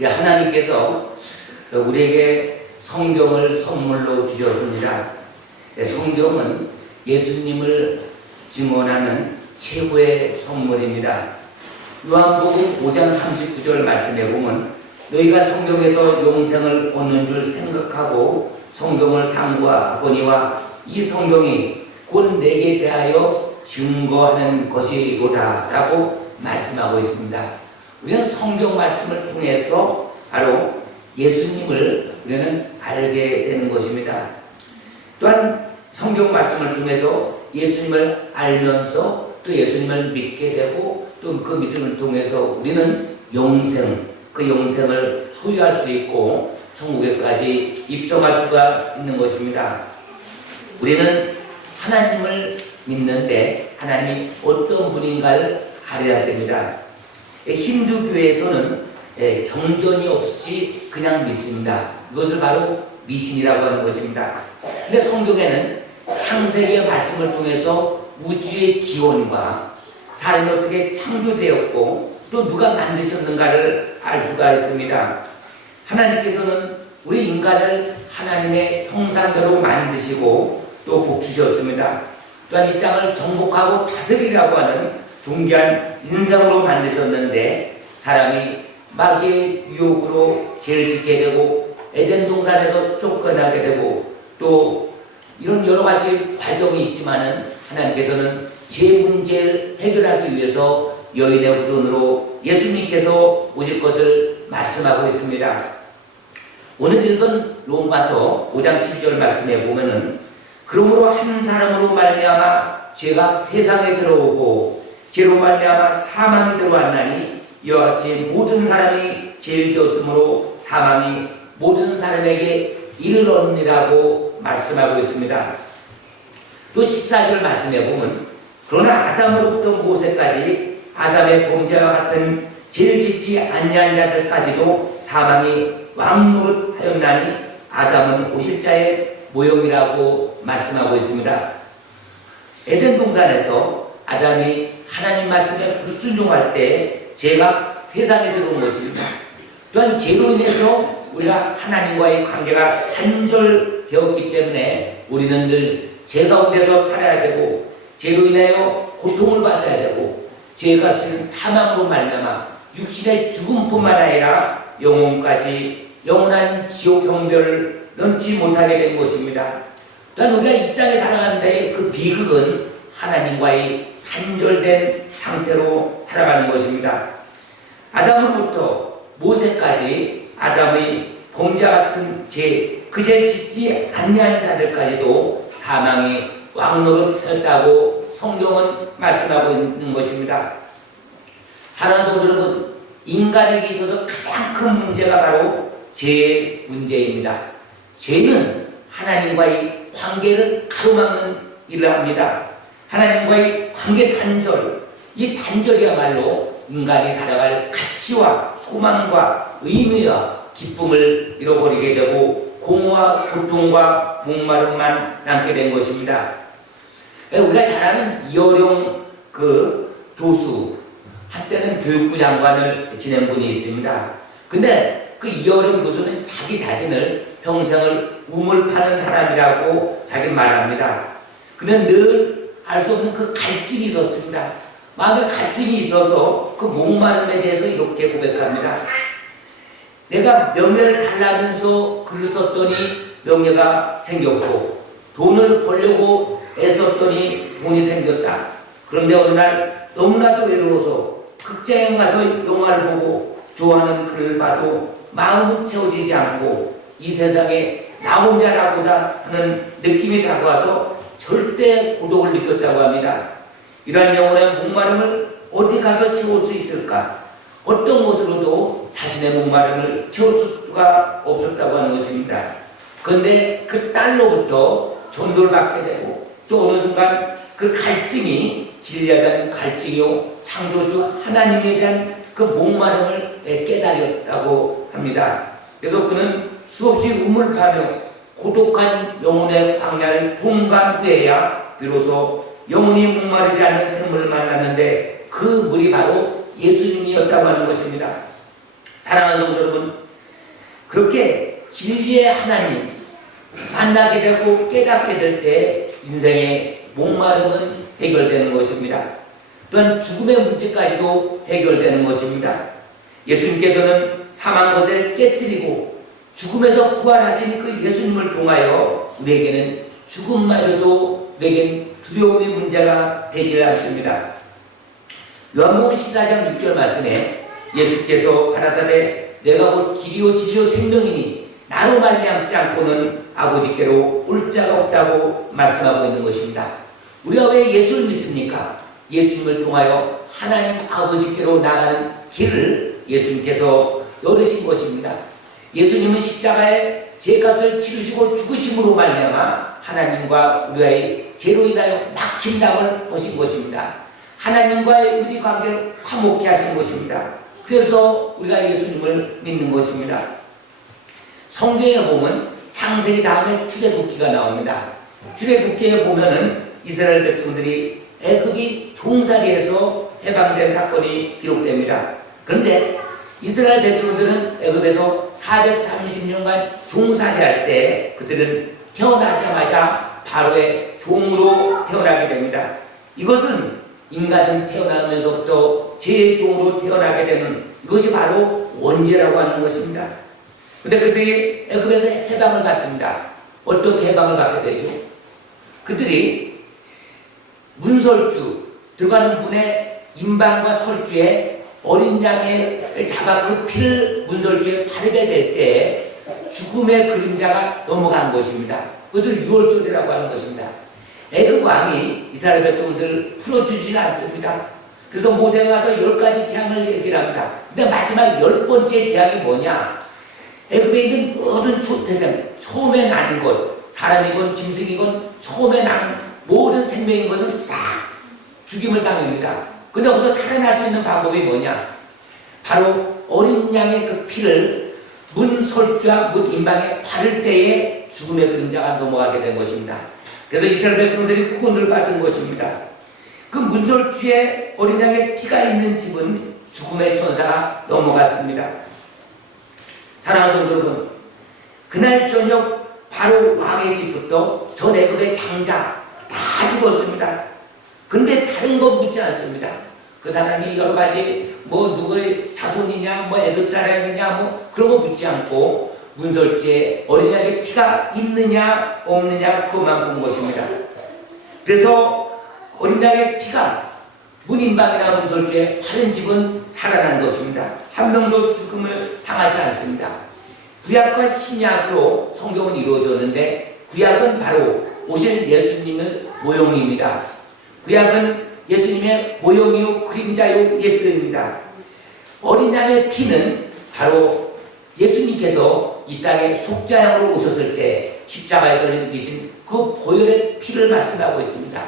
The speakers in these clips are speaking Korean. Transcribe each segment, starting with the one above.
하나님께서 우리에게 성경을 선물로 주셨습니다. 성경은 예수님을 증언하는 최고의 선물입니다. 요한복음 5장 39절 말씀에 보면 너희가 성경에서 영생을 얻는 줄 생각하고 성경을 상고하거니와 이 성경이 곧 내게 대하여 증거하는 것이로다 라고 말씀하고 있습니다. 우리는 성경 말씀을 통해서 바로 예수님을 우리는 알게 되는 것입니다. 또한 성경 말씀을 통해서 예수님을 알면서 또 예수님을 믿게 되고 또 그 믿음을 통해서 우리는 그 영생을 소유할 수 있고 천국에까지 입성할 수가 있는 것입니다. 우리는 하나님을 믿는데 하나님이 어떤 분인가를 알아야 됩니다. 힌두교에서는 경전이 없이 그냥 믿습니다. 이것을 바로 미신이라고 하는 것입니다. 근데 성경에는 창세기의 말씀을 통해서 우주의 기원과 사람이 어떻게 창조되었고 또 누가 만드셨는가를 알 수가 있습니다. 하나님께서는 우리 인간을 하나님의 형상대로 만드시고 또 복 주셨습니다. 또한 이 땅을 정복하고 다스리라고 하는 존귀한 인성으로 만드셨는데 사람이 마귀의 유혹으로 죄를 짓게 되고 에덴 동산에서 쫓겨나게 되고 또 이런 여러 가지 과정이 있지만은 하나님께서는 죄 문제를 해결하기 위해서 여인의 후손으로 예수님께서 오실 것을 말씀하고 있습니다. 오늘 읽은 로마서 5장 12절 말씀에 보면은 그러므로 한 사람으로 말미암아 죄가 세상에 들어오고 죄로 말미암아 사망이 들어왔나니 이와 같이 모든 사람이 죄를 지었으므로 사망이 모든 사람에게 이르렀느니라고 말씀하고 있습니다. 또 14절 말씀에 보면 그러나 아담으로부터 모세까지 아담의 범죄와 같은 죄를 짓지 아니한 자들까지도 사망이 왕노릇하였나니 아담은 오실자의 모형이라고 말씀하고 있습니다. 에덴 동산에서 아담이 하나님 말씀에 불순종할 때 죄가 세상에 들어온 것입니다. 또한 죄로 인해서 우리가 하나님과의 관계가 단절되었기 때문에 우리는 늘 죄 가운데서 살아야 되고 죄로 인하여 고통을 받아야 되고 죄가 지은 사망으로 말미암아 육신의 죽음뿐만 아니라 영혼까지 영원한 지옥 형벌을 넘지 못하게 된 것입니다. 또한 우리가 이 땅에 살아가는 데의 그 비극은 하나님과의 단절된 상태로 살아가는 것입니다. 아담으로부터 모세까지 아담의 범죄 같은 죄, 그 죄 짓지 아니한 자들까지도 사망이 왕노릇했다고 성경은 말씀하고 있는 것입니다. 사랑하는 성도 여러분, 인간에게 있어서 가장 큰 문제가 바로 죄의 문제입니다. 죄는 하나님과의 관계를 가로막는 일을 합니다. 하나님과의 관계 단절, 이 단절이야말로 인간이 살아갈 가치와 소망과 의미와 기쁨을 잃어버리게 되고 공허와 고통과 목마름만 남게 된 것입니다. 우리가 잘 아는 이어룡 교수, 한때는 교육부 장관을 지낸 분이 있습니다. 근데 그 이어룡 교수는 자기 자신을 평생을 우물 파는 사람이라고 자기 말합니다. 그는 늘 알 수 없는 그 갈증이 있었습니다. 마음에 갈증이 있어서 그 목마름에 대해서 이렇게 고백합니다. 내가 명예를 달라면서 글을 썼더니 명예가 생겼고 돈을 벌려고 애썼더니 돈이 생겼다. 그런데 어느 날 너무나도 외로워서 극장에 가서 영화를 보고 좋아하는 글을 봐도 마음은 채워지지 않고 이 세상에 나 혼자라고다 하는 느낌이 다가와서 절대 고독을 느꼈다고 합니다. 이러한 영혼의 목마름을 어디 가서 채울 수 있을까? 어떤 것으로도 자신의 목마름을 채울 수가 없었다고 하는 것입니다. 그런데 그 딸로부터 전도를 받게 되고 또 어느 순간 그 갈증이 진리에 대한 갈증이요 창조주 하나님에 대한 그 목마름을 깨달았다고 합니다. 그래서 그는 수없이 우물 파며 고독한 영혼의 광야를 통과한 후에야 비로소 영혼이 목마르지 않는 샘물을 만났는데 그 물이 바로 예수님이었다고 하는 것입니다. 사랑하는 성도 여러분, 그렇게 진리의 하나님 만나게 되고 깨닫게 될 때 인생의 목마름은 해결되는 것입니다. 또한 죽음의 문제까지도 해결되는 것입니다. 예수님께서는 사망 것을 깨뜨리고 죽음에서 부활하신 그 예수님을 통하여 우리에게는 죽음마저도 우리에겐 두려움의 문제가 되질 않습니다. 요한복음 14장 6절 말씀에 예수께서 가라사대 내가 곧 길이요 진리요 생명이니 나로 말미암지 않고는 아버지께로 올 자가 없다고 말씀하고 있는 것입니다. 우리가 왜 예수를 믿습니까? 예수님을 통하여 하나님 아버지께로 나가는 길을 예수님께서 열으신 것입니다. 예수님은 십자가에 죄값을 치르시고 죽으심으로 말미암아 하나님과 우리의 죄로 인하여 막힌 담을 보신 것입니다. 하나님과의 의리 관계를 화목케 하신 것입니다. 그래서 우리가 예수님을 믿는 것입니다. 성경에 보면 창세기 다음에 출애굽기가 나옵니다. 출애굽기에 보면은 이스라엘 백성들이 애굽이 종살이에서 해방된 사건이 기록됩니다. 그런데 이스라엘 백성들은 애굽에서 430년간 종살이할 때 그들은 태어나자마자 바로의 종으로 태어나게 됩니다. 이것은 인간은 태어나면서부터 죄의 종으로 태어나게 되는 이것이 바로 원죄라고 하는 것입니다. 그런데 그들이 애굽에서 해방을 받습니다. 어떻게 해방을 받게 되죠? 그들이 문설주, 들어가는 문의 임방과 설주에 어린 양을 잡아 그 피를 문설주에 바르게 될 때 죽음의 그림자가 넘어간 것입니다. 그것을 유월절이라고 하는 것입니다. 애굽 왕이 이스라엘 백성들을 풀어주지는 않습니다. 그래서 모세가 와서 10가지 재앙을 얘기를 합니다. 근데 마지막 10번째 재앙이 뭐냐? 애굽에 있는 모든 초태생, 처음에 난 것, 사람이건 짐승이건 처음에 난 모든 생명인 것은 싹 죽임을 당합니다. 근데 거기서 살아날 수 있는 방법이 뭐냐? 바로 어린 양의 그 피를 문 설주와 문 임방에 바를 때에 죽음의 그림자가 넘어가게 된 것입니다. 그래서 이스라엘 백성들이 구원을 받은 것입니다. 그 문설주에 어린 양의 피가 있는 집은 죽음의 천사가 넘어갔습니다. 사랑하는 성도 여러분, 그날 저녁 바로 왕의 집부터 전 애굽의 장자 다 죽었습니다. 근데 다른 거 묻지 않습니다. 그 사람이 여러 가지 누구의 자손이냐 애굽 사람이냐 그런 거 묻지 않고 문설주에 어린 양의 피가 있느냐 없느냐 그것만 본 것입니다. 그래서 어린 양의 피가 문인방이나 문설주에 바른 집은 살아난 것입니다. 한 명도 죽음을 당하지 않습니다. 구약과 신약으로 성경은 이루어졌는데 구약은 바로 오실 예수님의 모형입니다. 구약은 예수님의 모형이요 그림자요 예표입니다. 어린 양의 피는 바로 예수님께서 이 땅에 속자양으로 오셨을 때 십자가에서 흘리신 그 보혈의 피를 말씀하고 있습니다.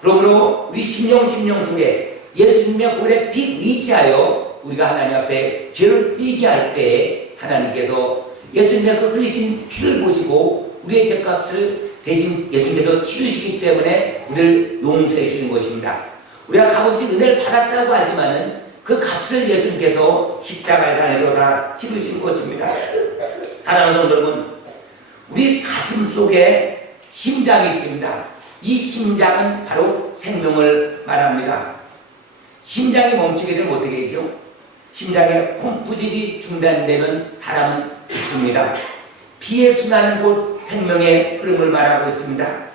그러므로 우리 심령 속에 예수님의 보혈의 피 의지하여 우리가 하나님 앞에 죄를 회개할 때 하나님께서 예수님의 그 흘리신 피를 보시고 우리의 죄값을 대신 예수님께서 치르시기 때문에 우리를 용서해 주시는 것입니다. 우리가 값없이 은혜를 받았다고 하지만은 그 값을 예수님께서 십자가의 상에서 다 치르신 것입니다. 사랑하는 성도 여러분, 우리 가슴 속에 심장이 있습니다. 이 심장은 바로 생명을 말합니다. 심장이 멈추게 되면 어떻게 되죠? 심장의 펌프질이 중단되면 사람은 죽습니다. 피의 순환은 곧 생명의 흐름을 말하고 있습니다.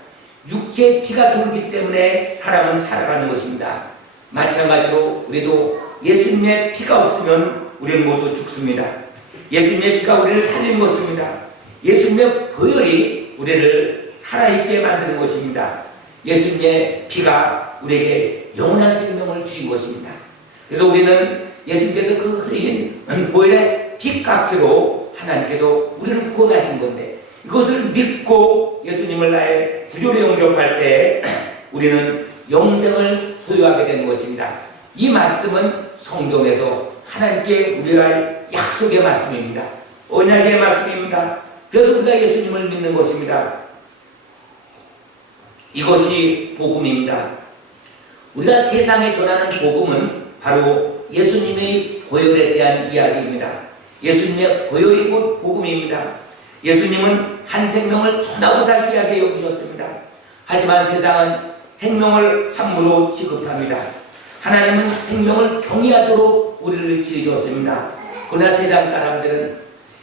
육체의 피가 돌기 때문에 사람은 살아가는 것입니다. 마찬가지로 우리도 예수님의 피가 없으면 우리는 모두 죽습니다. 예수님의 피가 우리를 살린 것입니다. 예수님의 보혈이 우리를 살아있게 만드는 것입니다. 예수님의 피가 우리에게 영원한 생명을 주신 것입니다. 그래서 우리는 예수님께서 그 흘리신 보혈의 피값으로 하나님께서 우리를 구원하신 건데 이것을 믿고 예수님을 나의 구주로 영접할 때 우리는 영생을 소유하게 되는 것입니다. 이 말씀은 성경에서 하나님께 우리의 약속의 말씀입니다. 언약의 말씀입니다. 그래서 우리가 예수님을 믿는 것입니다. 이것이 복음입니다. 우리가 세상에 전하는 복음은 바로 예수님의 보혈에 대한 이야기입니다. 예수님의 보혈이 곧 복음입니다. 예수님은 한 생명을 천하보다 귀하게 여기셨습니다. 하지만 세상은 생명을 함부로 취급합니다. 하나님은 생명을 경외하도록 우리를 지으셨습니다. 그러나 세상 사람들은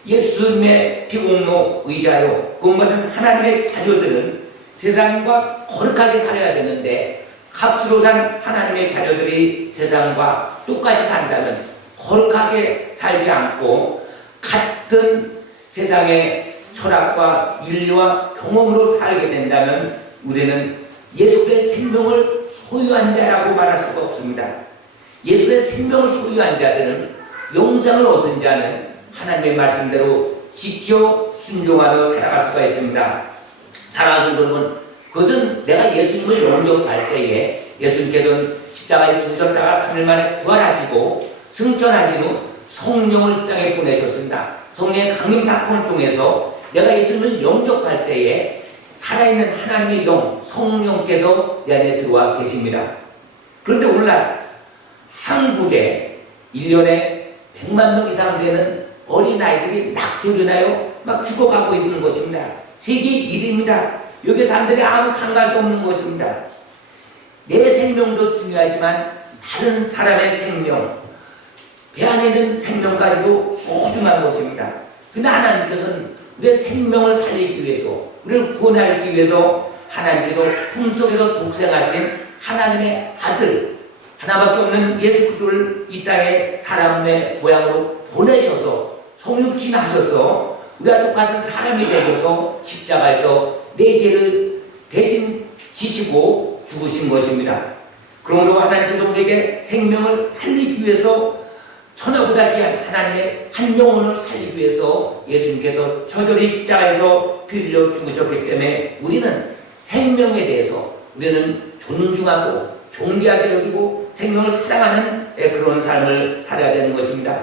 예수님의 피공로 의자요 구원받은 하나님의 자녀들은 세상과 거룩하게 살아야 되는데, 값으로 산 하나님의 자녀들이 세상과 똑같이 산다면 거룩하게 살지 않고 같은 세상의 철학과 윤리와 경험으로 살게 된다면 우리는 예수의 생명을 소유한 자라고 말할 수가 없습니다. 예수의 생명을 소유한 자들은, 영생을 얻은 자는 하나님의 말씀대로 지켜 순종하며 살아갈 수가 있습니다. 사랑하는 여러분, 그것은 내가 예수님을 영접할 때에 예수님께서는 십자가에 죽으셨다가 3일 만에 부활하시고 승천하신 후 성령을 땅에 보내셨습니다. 성령의 강림 사건을 통해서 내가 예수님을 영접할 때에 살아있는 하나님의 영, 성령께서 내 안에 들어와 계십니다. 그런데 오늘날 한국에 1년에 100만 명 이상 되는 어린아이들이 낙태로 막 죽어가고 있는 것입니다. 세계 1위입니다. 여기에 사람들이 아무 감각이 없는 것입니다. 내 생명도 중요하지만 다른 사람의 생명, 배 안에 있는 생명까지도 소중한 것입니다. 근데 하나님께서는 우리의 생명을 살리기 위해서, 우리를 구원하기 위해서 하나님께서 품속에서 독생하신 하나님의 아들, 하나밖에 없는 예수 그리스도를 이 땅에 사람의 모양으로 보내셔서 성육신하셔서 우리와 똑같은 사람이 되셔서 십자가에서 내 죄를 대신 지시고 죽으신 것입니다. 그러므로 하나님께서 우리에게 생명을 살리기 위해서, 천하보다 귀한 하나님의 한 영혼을 살리기 위해서 예수님께서 처절히 십자가에서 피 흘려 죽으셨기 때문에 우리는 생명에 대해서 우리는 존중하고 존귀하게 여기고 생명을 사랑하는 그런 삶을 살아야 되는 것입니다.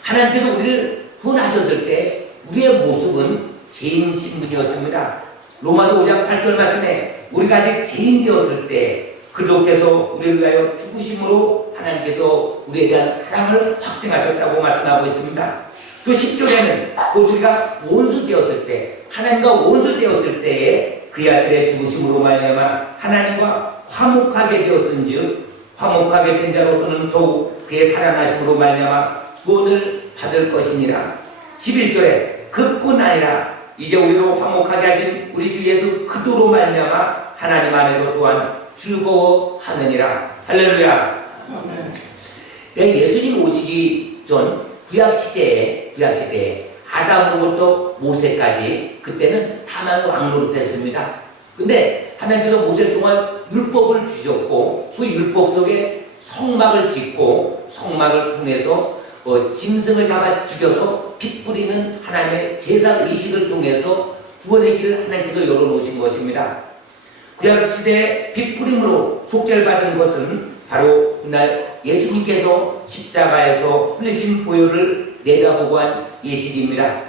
하나님께서 우리를 구원하셨을 때 우리의 모습은 죄인 신분이었습니다. 로마서 5장 8절 말씀에 우리가 아직 죄인 되었을 때 그리스도께서 우리를 위하여 죽으심으로 하나님께서 우리에 대한 사랑을 확증하셨다고 말씀하고 있습니다. 또 10절에는 우리가 원수 되었을 때, 하나님과 원수 되었을 때에 그의 아들의 죽으심으로 말미암아 하나님과 화목하게 되었은즉 화목하게 된 자로서는 더욱 그의 살아나심으로 말미암아 구원을 받을 것이니라. 11절에 그뿐 아니라 이제 우리로 화목하게 하신 우리 주 예수 그리스도로 말미암아 하나님 안에서 또한 즐거워하느니라. 할렐루야. 예수님 오시기 전 구약시대에 아담으로부터 모세까지 그때는 사망의 왕노릇했습니다. 근데 하나님께서 모세를 통한 율법을 주셨고 그 율법 속에 성막을 짓고 성막을 통해서 짐승을 잡아 죽여서 피 뿌리는 하나님의 제사 의식을 통해서 구원의 길을 하나님께서 열어놓으신 것입니다. 구약시대에 피 뿌림으로 속죄를 받은 것은 바로 그날 예수님께서 십자가에서 흘리신 보혈을 내다보고 한 예식입니다.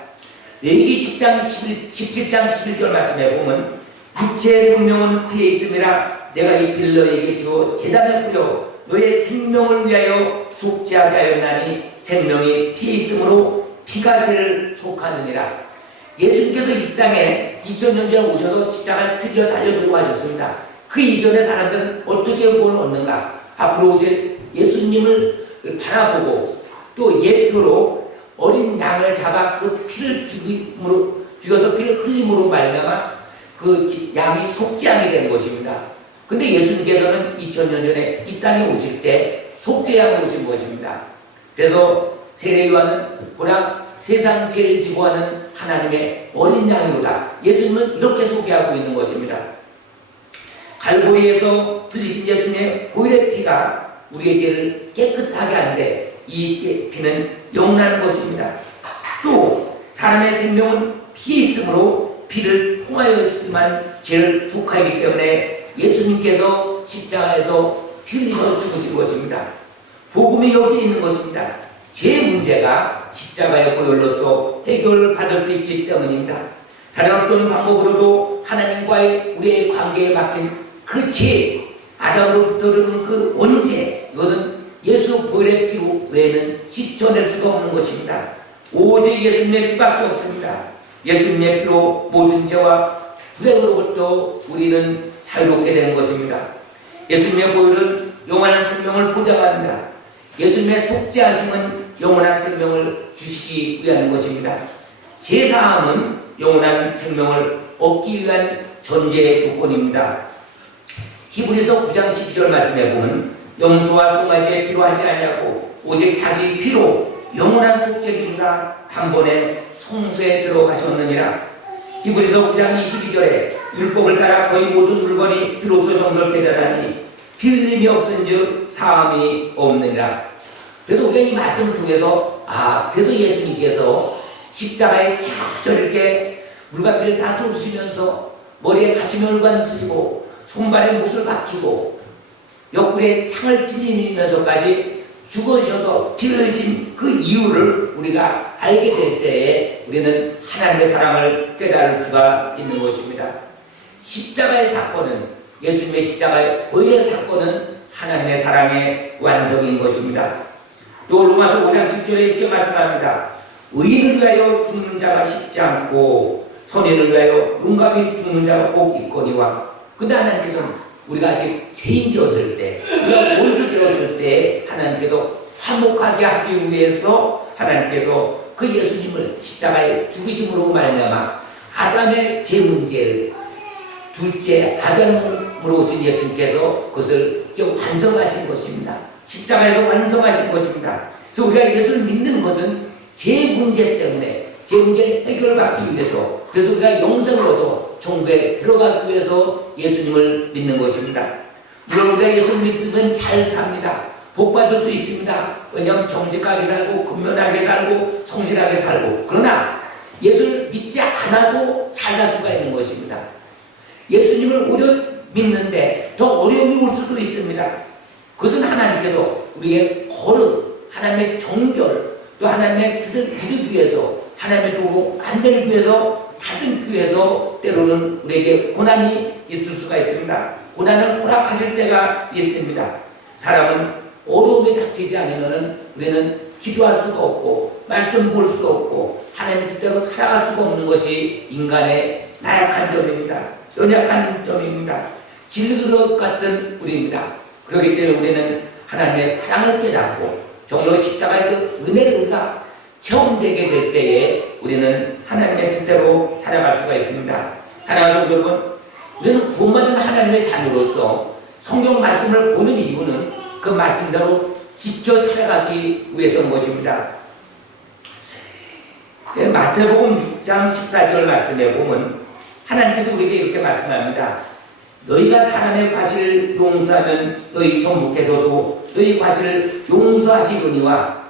레위기 17장 11절 말씀에 보면 육체의 생명은 피에 있음이라 내가 이 피를 너에게 주어 제단에 뿌려 너의 생명을 위하여 속죄하게 하였나니 생명이 피에 있으므로 피가 죄를 속하느니라. 예수님께서 이 땅에 2000년 전에 오셔서 십자가에 피 흘려 달려 들어가셨습니다. 그 이전의 사람들은 어떻게 구원을 얻는가? 앞으로 오실 예수님을 바라보고 또 예표로 어린 양을 잡아 그 피를 죽여서 피를 흘림으로 말미암아 그 양이 속죄양이 된 것입니다. 근데 예수님께서는 2000년 전에 이 땅에 오실 때 속죄양으로 오신 것입니다. 그래서 세례요한은 보라 세상 죄를 지고 하는 하나님의 어린 양이로다. 예수님은 이렇게 소개하고 있는 것입니다. 갈보리에서 흘리신 예수님의 보혈의 피가 우리의 죄를 깨끗하게 하는데 이 피는 영원한 것입니다. 또 사람의 생명은 피에 있으므로 피를 통하였으만 죄를 속하기 때문에 예수님께서 십자가에서 피 흘리셔 죽으신 것입니다. 복음이 여기 있는 것입니다. 죄 문제가 십자가의 보혈로서 해결받을 수 있기 때문입니다. 다른 어떤 방법으로도 하나님과의 우리의 관계에 막힌 그 죄, 아담으로부터 그 원죄, 이것은 예수 보혈의 피 외에는 씻어낼 수가 없는 것입니다. 오직 예수님의 피밖에 없습니다. 예수님의 피로 모든 죄와 불행으로부터 우리는 자유롭게 되는 것입니다. 예수님의 보혈은 영원한 생명을 보장합니다. 예수님의 속죄하심은 영원한 생명을 주시기 위한 것입니다. 제사함은 영원한 생명을 얻기 위한 전제의 조건입니다. 히브리서 9장 12절 말씀에 보면 염소와 송아지의 피로 하지 아니하고 오직 자기 피로 영원한 속죄를 이루사 단번에 성소에 들어가셨느니라. 히브리서 9장 22절에 율법을 따라 거의 모든 물건이 피로써 정결케 되나니 피 흘림이 없은즉 사함이 없느니라. 그래서 우리가 이 말씀을 통해서 그래서 예수님께서 십자가에 쫙 이렇게 물과 피를 다 쏟으시면서 머리에 가시면을관 쓰시고 손발에 못을 박히고 옆구리에 창을 찔리면서까지 죽으셔서 피를 흘리신 그 이유를 우리가 알게 될 때에 우리는 하나님의 사랑을 깨달을 수가 있는 것입니다. 십자가의 사건은, 예수님의 십자가의 보혈의 사건은 하나님의 사랑의 완성인 것입니다. 또 로마서 5장 7절에 이렇게 말씀합니다. 의인을 위하여 죽는 자가 쉽지 않고 선인을 위하여 용감히 죽는 자가 꼭 있거니와. 근데 하나님께서는 우리가 아직 죄인 되었을 때, 우리가 원수 되었을 때 하나님께서 화목하게 하기 위해서 하나님께서 그 예수님을 십자가에 죽으심으로 말미암아 아담의 죄 문제를 둘째 아담으로 오신 예수님께서 그것을 완성하신 것입니다. 십자가에서 완성하신 것입니다. 그래서 우리가 예수를 믿는 것은 죄 문제 때문에, 죄 문제를 해결받기 위해서, 그래서 우리가 영생을 얻어 천국에 들어가기 위해서 예수님을 믿는 것입니다. 물론 우리가 예수를 믿으면 잘 삽니다. 복 받을 수 있습니다. 왜냐하면 정직하게 살고 근면하게 살고 성실하게 살고. 그러나 예수를 믿지 않아도 잘 살 수가 있는 것입니다. 예수님을 오히려 믿는데 더 어려움이 올 수도 있습니다. 그것은 하나님께서 우리의 거룩, 하나님의 정결, 또 하나님의 뜻을 이루기 위해서, 하나님의 도구 만들기 위해서, 다듬기 위해서 때로는 우리에게 고난이 있을 수가 있습니다. 고난을 허락하실 때가 있습니다. 사람은 어려움이 닥치지 않으면 우리는 기도할 수가 없고 말씀 볼 수 없고 하나님의 뜻대로 살아갈 수가 없는 것이 인간의 나약한 점입니다. 연약한 점입니다. 질그릇 같은 우리입니다. 그렇기 때문에 우리는 하나님의 사랑을 깨닫고 정말 십자가의 그 은혜를 우리가 체험되게 될 때에 우리는 하나님의 뜻대로 살아갈 수가 있습니다. 사랑하는 성도 여러분, 우리는 구원받은 하나님의 자녀로서 성경 말씀을 보는 이유는 그 말씀대로 지켜 살아가기 위해서인 것입니다. 마태복음 6장 14절 말씀에 보면 하나님께서 우리에게 이렇게 말씀합니다. 너희가 사람의 과실을 용서하면 너희 천부께서도 너희 과실을 용서하시거니와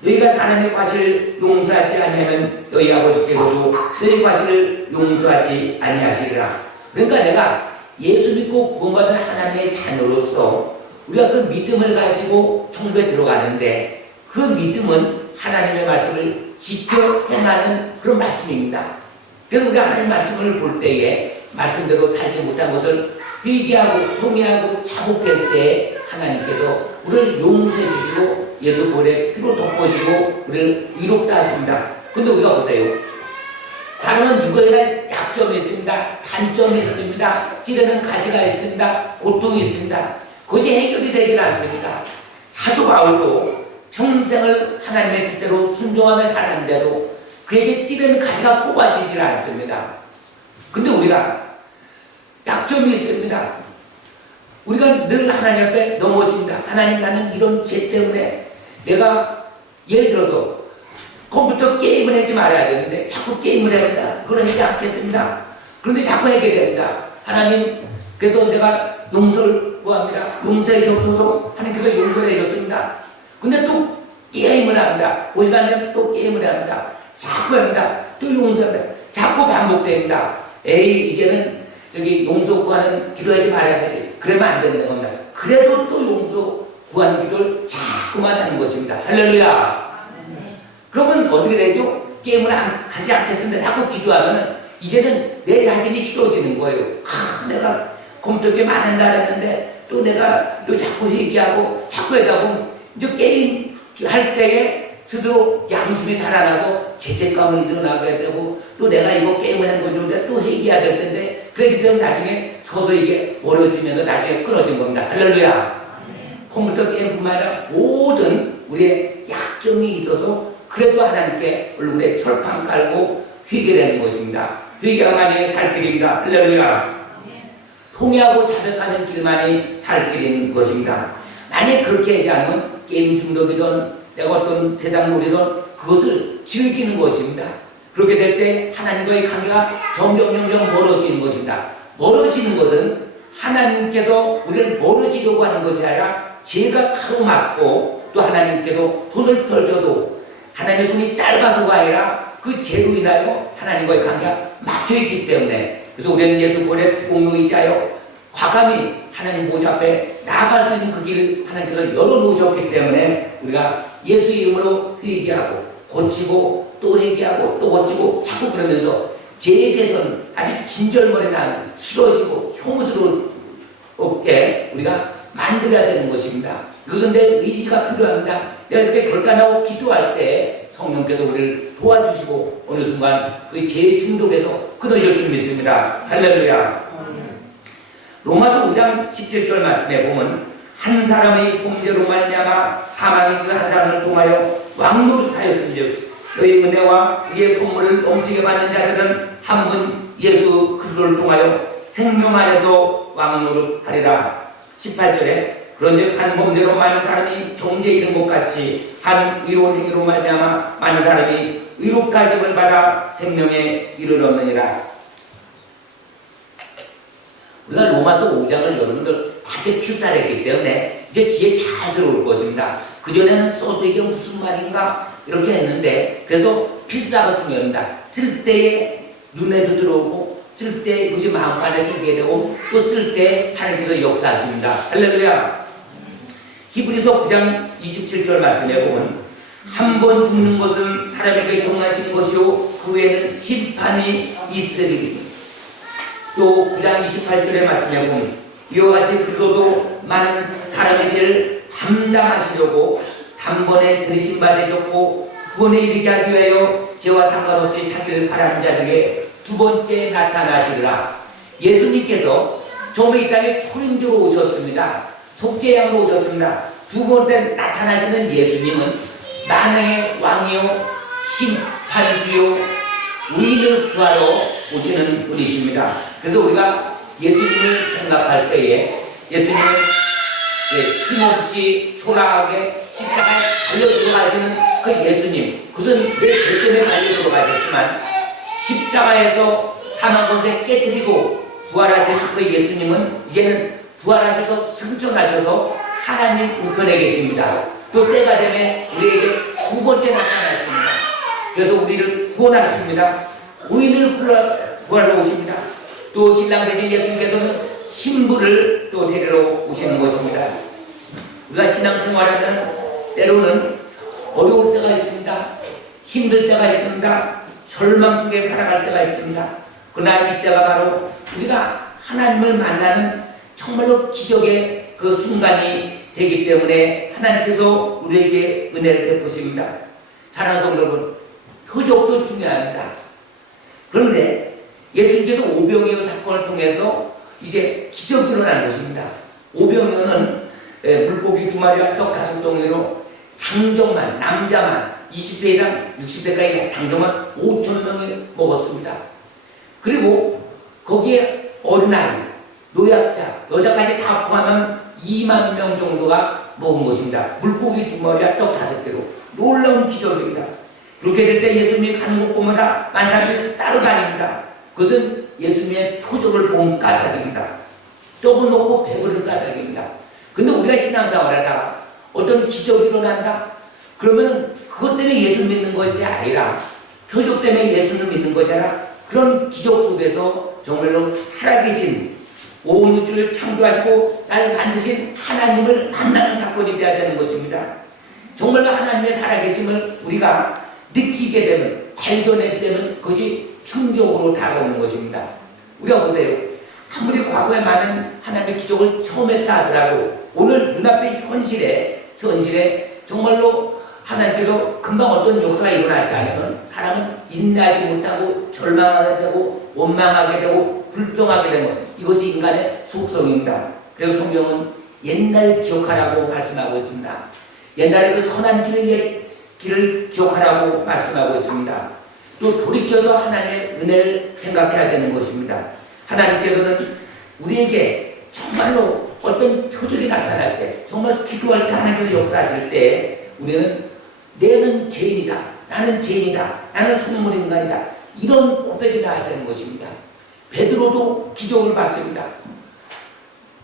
너희가 사람의 과실을 용서하지 아니하면 너희 아버지께서도 너희 과실을 용서하지 아니하시리라. 그러니까 내가 예수 믿고 구원받은 하나님의 자녀로서 우리가 그 믿음을 가지고 천국에 들어가는데 그 믿음은 하나님의 말씀을 지켜 행하는 그런 말씀입니다. 그래서 우리가 하나님 말씀을 볼 때에 말씀대로 살지 못한 것을 회개하고 통회하고 자복할 때 하나님께서 우리를 용서해 주시고 예수 보혈의 피로 덮으시고 우리를 위롭다 하십니다. 근데 우리가 보세요. 사람은 누구에나 약점이 있습니다. 단점이 있습니다. 찌르는 가시가 있습니다. 고통이 있습니다. 그것이 해결이 되질 않습니다. 사도 바울도 평생을 하나님의 뜻대로 순종하며 살았는데도 그에게 찌르는 가시가 뽑아지질 않습니다. 근데 우리가 약점이 있습니다. 우리가 늘 하나님 앞에 넘어진다. 하나님, 나는 이런 죄 때문에 내가 예를 들어서 컴퓨터 게임을 하지 말아야 되는데 자꾸 게임을 해야 된다. 그걸 하지 않겠습니다. 그런데 자꾸 하게 됩니다. 하나님, 그래서 내가 용서를 구합니다. 용서해 주옵소서. 하나님께서 용서를 해줬습니다. 근데 또 게임을 합니다. 보시간 되면 또 게임을 합니다. 자꾸 합니다. 또 용서합니다. 자꾸 반복됩니다. 에이, 이제는 저기 용서 구하는 기도하지 말아야 되지. 그러면 안 되는 겁니다. 그래도 또 용서 구하는 기도를 자꾸만 하는 것입니다. 할렐루야. 그러면 어떻게 되죠? 게임을 하지 않겠습니다. 자꾸 기도하면 이제는 내 자신이 싫어지는 거예요. 내가 컴퓨터 게임 안 한다 그랬는데 또 내가 또 자꾸 얘기하고 자꾸 하다 보면 이제 게임 할 때에 스스로 양심이 살아나서 죄책감을 일어나게 되고 또 내가 이거 게임을 한 건데 또 회개해야 될 텐데 그렇기 때문에 나중에 서서 이게 멀어지면서 나중에 끊어진 겁니다. 할렐루야. 컴퓨터 게임뿐만 아니라 모든 우리의 약점이 있어서 그래도 하나님께 얼굴에 철판 깔고 회개하는 것입니다. 회개만이 살 길입니다. 할렐루야. 통회하고 자백하는 길만이 살 길인 것입니다. 만약 그렇게 하지 않으면 게임 중독이든 내가 어떤 세상 놀이든 그것을 즐기는 것입니다. 그렇게 될 때 하나님과의 관계가 점점 멀어지는 것입니다. 멀어지는 것은 하나님께서 우리를 멀어지려고 하는 것이 아니라 죄가 가로막고 또 하나님께서 손을 펼쳐도 하나님의 손이 짧아서가 아니라 그 죄로 인하여 하나님과의 관계가 막혀있기 때문에 그래서 우리는 예수님의 공로이자여 과감히 하나님 보좌 앞에 나아갈 수 있는 그 길을 하나님께서 열어놓으셨기 때문에 우리가 예수 이름으로 회개하고 고치고 또 회개하고 또 고치고 자꾸 그러면서 죄에 대해서는 아주 진절머리 난 싫어지고 혐오스럽게 우리가 만들어야 되는 것입니다. 이것은 내 의지가 필요합니다. 내가 이렇게 결단하고 기도할 때 성령께서 우리를 도와주시고 어느 순간 그 죄의 중독에서 끊어질 줄 믿습니다. 할렐루야. 로마서 5장 17절 말씀에 보면 한 사람의 범죄로 말미암아 사망이 그 한 사람을 통하여 왕노릇하였은즉 너희 은혜와 의의 선물을 넘치게 받는 자들은 한 분 예수 그리스도를 통하여 생명 안에서 왕노릇하리라. 18절에 그런즉 한 범죄로 많은 사람이 정죄 이른 것 같이 한 의로운 행위로 말미암아 많은 사람이 의롭다 하심을 받아 생명에 이르렀느니라. 우리가 로마서 5장을 여러분들 다게 필사했기 때문에 이제 귀에 잘 들어올 것입니다. 그전에는 써도 이게 무슨 말인가 이렇게 했는데 그래서 필사가 중요합니다. 쓸 때에 눈에도 들어오고 쓸 때 무슨 마음판에 쓰게 되고 또 쓸 때 하나님께서 역사하십니다. 할렐루야. 히브리서 9장 27절 말씀에 보면 한 번 죽는 것은 사람에게 정하신 것이요 그 후에는 심판이 있으리니 또 9장 28절의 말씀에 보면 이와 같이 그리스도도 많은 사람의 죄를 담당하시려고 단번에 들이심 받으셨고 구원에 이르게 하기 위하여 죄와 상관없이 자기를 바라는 자에게 두 번째 나타나시리라. 예수님께서 처음에 이 땅에 초림주로 오셨습니다. 속죄양으로 오셨습니다. 두 번째 나타나시는 예수님은 만왕의 왕이요 심판주요 의인을 구하러 오시는 분이십니다. 그래서 우리가 예수님을 생각할 때에 예수님은 힘없이 초라하게 십자가에 달려 들어가시는 그 예수님, 그것은 내 죄 때문에 달려 들어가셨지만 십자가에서 사망 권세 깨뜨리고 부활하신 그 예수님은 이제는 부활하셔서 승천하셔서 하나님 우편에 계십니다. 또 때가 되면 우리에게 두 번째 나타나십니다. 그래서 우리를 구원하십니다. 의인을 구하러 오십니다. 또 신랑 되신 예수님께서는 신부를 또 데리러 오시는 것입니다. 우리가 신앙생활하면 때로는 어려울 때가 있습니다. 힘들 때가 있습니다. 절망 속에 살아갈 때가 있습니다. 그러나 이때가 바로 우리가 하나님을 만나는 정말로 기적의 그 순간이 되기 때문에 하나님께서 우리에게 은혜를 베푸십니다. 사랑하는 성도 여러분, 표적도 중요합니다. 그런데 예수님께서 오병이어 사건을 통해서 이제 기적이 일어난 것입니다. 오병이어는 물고기 2마리와 떡 5덩이로 장정만, 남자만 20세 이상 60세까지 장정만 5,000명이 먹었습니다. 그리고 거기에 어린아이, 노약자, 여자까지 다 포함하면 2만 명 정도가 먹은 것입니다. 물고기 2마리와 떡 5개로 놀라운 기적입니다. 그렇게 될 때 예수님이 가는 곳 보면 만사람들이 따라다닙니다. 그것은 예수님의 표적을 본 까닭입니다. 떡을 놓고 배부른 까닭입니다. 근데 우리가 신앙생활하다가 어떤 기적이 일어난다? 그러면 그것 때문에 예수 믿는 것이 아니라 표적 때문에 예수를 믿는 것이 아니라 그런 기적 속에서 정말로 살아계신 온 우주를 창조하시고 나를 만드신 하나님을 만나는 사건이 되어야 되는 것입니다. 정말로 하나님의 살아계심을 우리가 느끼게 되면, 발견하게 되면 그것이 성경으로 다가오는 것입니다. 우리가 보세요. 아무리 과거에 많은 하나님의 기적을 처음 했다 하더라도 오늘 눈앞의 현실에 정말로 하나님께서 금방 어떤 역사가 일어나지 않으면 사람은 인내하지 못하고 절망하게 되고 원망하게 되고 불평하게 되는 것. 이것이 인간의 속성입니다. 그래서 성경은 옛날 기억하라고 말씀하고 있습니다. 옛날에 그 선한 길을 기억하라고 말씀하고 있습니다. 또 돌이켜서 하나님의 은혜를 생각해야 되는 것입니다. 하나님께서는 우리에게 정말로 어떤 표적이 나타날 때, 정말 기도할 때 하나님께서 역사하실 때 우리는 내는 죄인이다, 나는 죄인이다, 나는 속물 인간이다, 이런 고백이 나와야 되는 것입니다. 베드로도 기적을 봤습니다.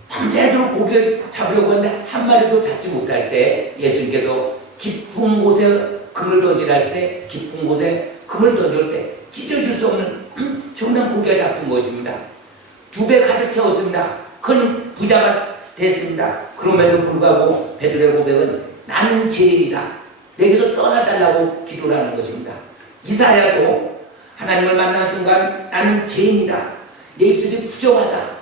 밤새도록 고기를 잡으려고 했는데 한 마리도 잡지 못할 때 예수님께서 깊은 곳에 금을 던지라 할 때 깊은 곳에 금을 던질 때 찢어질 수 없는 엄청난 고기가 잡힌 것입니다. 2배 가득 채웠습니다. 큰 부자가 됐습니다. 그럼에도 불구하고 베드로의 고백은 나는 죄인이다, 내게서 떠나달라고 기도를 하는 것입니다. 이사야도 하나님을 만난 순간 나는 죄인이다, 내 입술이 부정하다,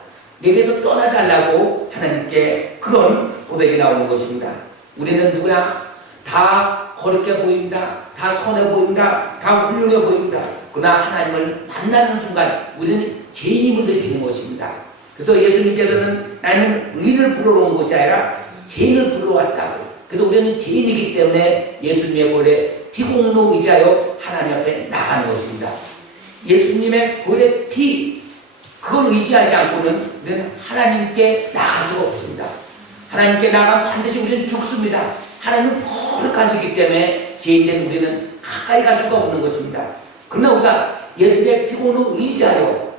내게서 떠나달라고 하나님께 그런 고백이 나오는 것입니다. 우리는 누구나 다 거룩해 보인다, 다 선해 보인다, 다 훌륭해 보인다. 그러나 하나님을 만나는 순간 우리는 죄인임을 느끼는 것입니다. 그래서 예수님께서는 나는 의인을 부르러 온 것이 아니라 죄인을 부르러 왔다고. 그래서 우리는 죄인이기 때문에 예수님의 볼에 피공로 의지하여 하나님 앞에 나가는 것입니다. 예수님의 볼에 피, 그걸 의지하지 않고는 우리는 하나님께 나갈 수가 없습니다. 하나님께 나가면 반드시 우리는 죽습니다. 하나님은 거룩하시기 때문에 죄인된 우리는 가까이 갈 수가 없는 것입니다. 그러나 우리가 예수님의 피공로 의지하여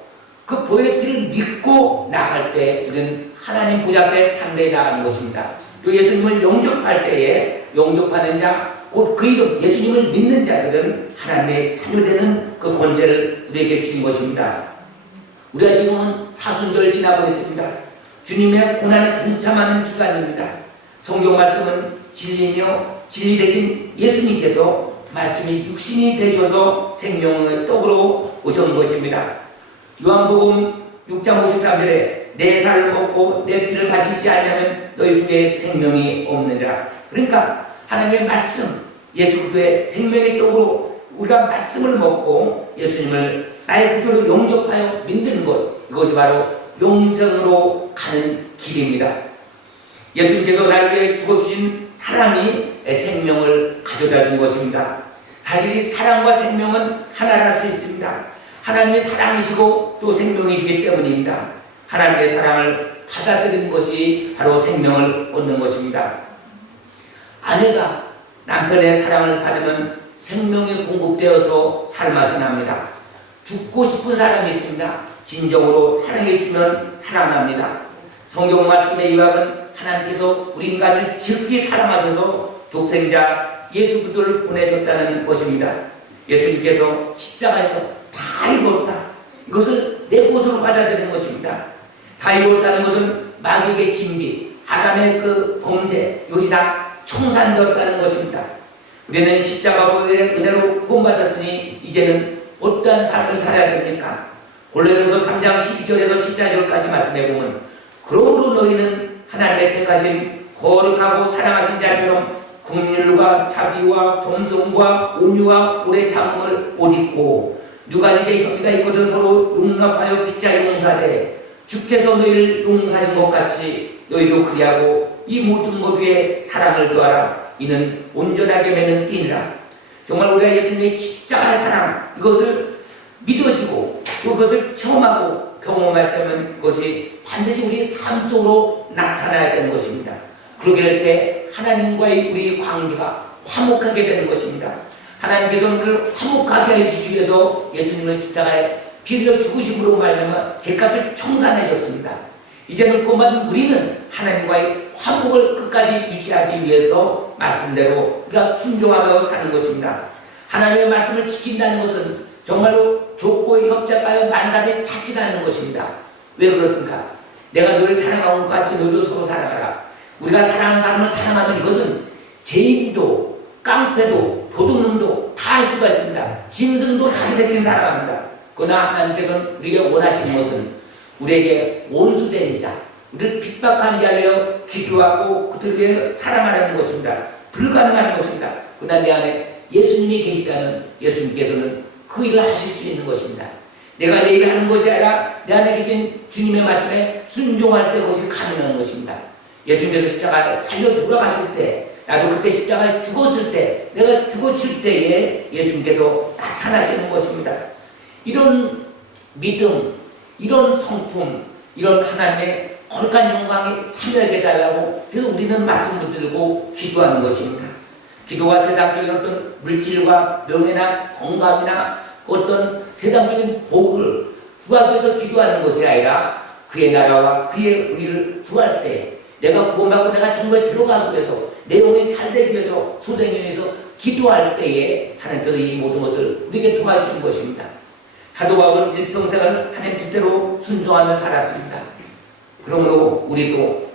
그 보혈의 피를 믿고 나갈 때 우리는 하나님 보좌 앞에 담대히 나가는 것입니다. 또 예수님을 영접할 때에 영접하는 자, 곧 그 이름 예수님을 믿는 자들은 하나님의 자녀되는 그 권세를 우리에게 주신 것입니다. 우리가 지금은 사순절 지나고 있습니다. 주님의 고난을 동참하는 기간입니다. 성경 말씀은 진리며 진리 대신 예수님께서 말씀이 육신이 되셔서 생명의 떡으로 오신 것입니다. 요한복음 6장 53절에 내 살을 먹고 내 피를 마시지 않으면 너희 속에 생명이 없느니라. 그러니까 하나님의 말씀, 예수 그리스도의 생명의 떡으로 우리가 말씀을 먹고 예수님을 나의 구주로 영접하여 믿는 것, 이것이 바로 영생으로 가는 길입니다. 예수님께서 나를 위해 죽어주신 사랑이 생명을 가져다 준 것입니다. 사실 이 사랑과 생명은 하나라 할 수 있습니다. 하나님의 사랑이시고 또 생명이시기 때문입니다. 하나님의 사랑을 받아들이는 것이 바로 생명을 얻는 것입니다. 아내가 남편의 사랑을 받으면 생명이 공급되어서 살맛이 납니다. 죽고 싶은 사람이 있습니다. 진정으로 사랑해주면 살아납니다. 성경 말씀의 이유는 하나님께서 우리 인간을 지극히 사랑하셔서 독생자 예수 그리스도를 보내셨다는 것입니다. 예수님께서 십자가에서 다 이뤘다, 이것을 내 것으로 받아들이는 것입니다. 다 이뤘다는 것은 마귀의 진비, 아담의 그 범죄, 이것이 다 청산되었다는 것입니다. 우리는 십자가 보혈의 은혜로 구원받았으니 이제는 어떠한 삶을 살아야 됩니까? 골로새서 3장 12절에서 14절까지 말씀해보면 그러므로 너희는 하나님의 택하신 거룩하고 사랑하신 자처럼 긍휼과 자비와 겸손과 온유와 오래 참음을 옷 입고 누가 네게 혐의가 있거든 서로 용납하여 빚자 용서하되 주께서 너희를 용서하신 것 같이 너희도 그리하고 이 모든 것 위에 사랑을 더하라. 이는 온전하게 맺는 띠니라. 정말 우리가 예수님의 십자가의 사랑, 이것을 믿어지고 또 그것을 체험하고 경험할 때면 그것이 반드시 우리 삶 속으로 나타나야 되는 것입니다. 그렇게 될 때 하나님과의 우리 관계가 화목하게 되는 것입니다. 하나님께서 우리를 화목하게 해주시기 위해서 예수님을 십자가에 피 흘려 죽으심으로 말미암아 죄값을 청산하셨습니다. 이제는 그만 우리는 하나님과의 화목을 끝까지 유지하기 위해서 말씀대로 우리가 순종하며 사는 것입니다. 하나님의 말씀을 지킨다는 것은 정말로 좁고 협착하여 만사에 찾지 않는 것입니다. 왜 그렇습니까? 내가 너를 사랑하는 것 같이 너도 서로 사랑하라. 우리가 사랑하는 사람을 사랑하면 이것은 죄인도 깡패도 도둑놈도 다 할 수가 있습니다. 짐승도 자기 새끼는 사랑합니다. 그러나 하나님께서는 우리가 원하시는 것은 우리에게 원수된 자, 우리를 핍박한 자를 위해 기도하고 그들을 위해 사랑하라는 것입니다. 불가능한 것입니다. 그러나 내 안에 예수님이 계시다면 예수님께서는 그 일을 하실 수 있는 것입니다. 내가 내 일을 하는 것이 아니라 내 안에 계신 주님의 말씀에 순종할 때 그것이 가능한 것입니다. 예수님께서 십자가에 달려 돌아가실 때, 나도 그때 십자가에 죽었을 때, 내가 죽었을 때에 예수님께서 나타나시는 것입니다. 이런 믿음, 이런 성품, 이런 하나님의 거룩한 영광에 참여하게 해달라고 그래서 우리는 말씀 붙들고 기도하는 것입니다. 기도가 세상적인 어떤 물질과 명예나 건강이나 어떤 세상적인 복을 구하기 위해서 기도하는 것이 아니라 그의 나라와 그의 의를 구할 때 내가 구원받고 내가 천국에 들어가기 위해서 내 영혼이 잘되기 위해서 소생하기 위해서 기도할 때에 하나님께서 이 모든 것을 우리에게 도와주신 것입니다. 사도 바울은 일평생을 하나님 뜻대로 순종하며 살았습니다. 그러므로 우리도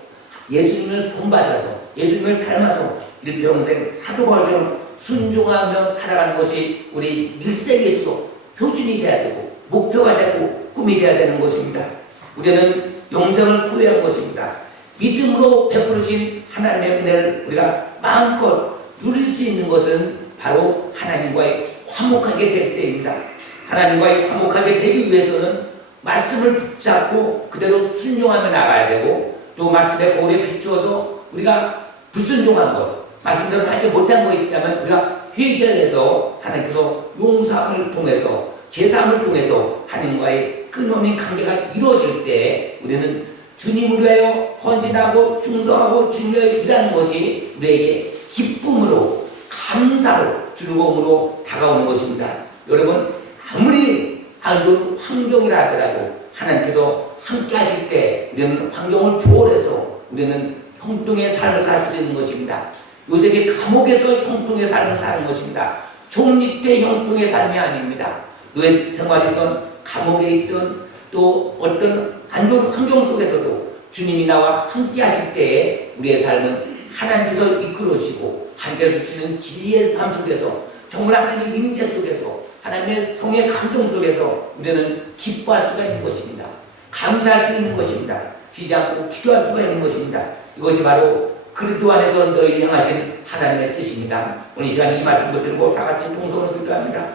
예수님을 본받아서 예수님을 닮아서 일평생 사도 바울처럼 순종하며 살아가는 것이 우리 일생에 있어서 표준이 돼야 되고 목표가 되고 꿈이 돼야 되는 것입니다. 우리는 영생을 소유한 것입니다. 믿음으로 베푸신 하나님의 은혜를 우리가 마음껏 누릴 수 있는 것은 바로 하나님과의 화목하게 될 때입니다. 하나님과의 화목하게 되기 위해서는 말씀을 붙잡고 그대로 순종하며 나가야 되고 또 말씀의 보울에 비추어서 우리가 불순종한 것, 말씀대로 하지 못한 것 있다면 우리가 회개해서 하나님께서 용서함을 통해서 제사함을 통해서 하나님과의 끊임없는 관계가 이루어질 때 우리는 주님을 위하여 헌신하고 충성하고 주님을 일하는 것이 우리에게 기쁨으로 감사로 즐거움으로 다가오는 것입니다. 여러분 아무리 안 좋은 환경이라 하더라도 하나님께서 함께 하실 때 우리는 환경을 초월해서 우리는 형통의 삶을 살 수 있는 것입니다. 요셉이 감옥에서 형통의 삶을 사는 것입니다. 총리 때 형통의 삶이 아닙니다. 노예 생활이든 감옥에 있든 또 어떤 안 좋은 환경 속에서도 주님이 나와 함께 하실 때에 우리의 삶은 하나님께서 이끌으시고 하나님께서 주시는 진리의 삶 속에서 정말 하나님의 임재 속에서 하나님의 성의 감동 속에서 우리는 기뻐할 수가 있는 것입니다. 감사할 수 있는 것입니다. 쉬지 않고 기도할 수가 있는 것입니다. 이것이 바로 그리스도 안에서 너희를 향하신 하나님의 뜻입니다. 오늘 이 시간 이 말씀을 들고 다 같이 통성으로 기도합니다.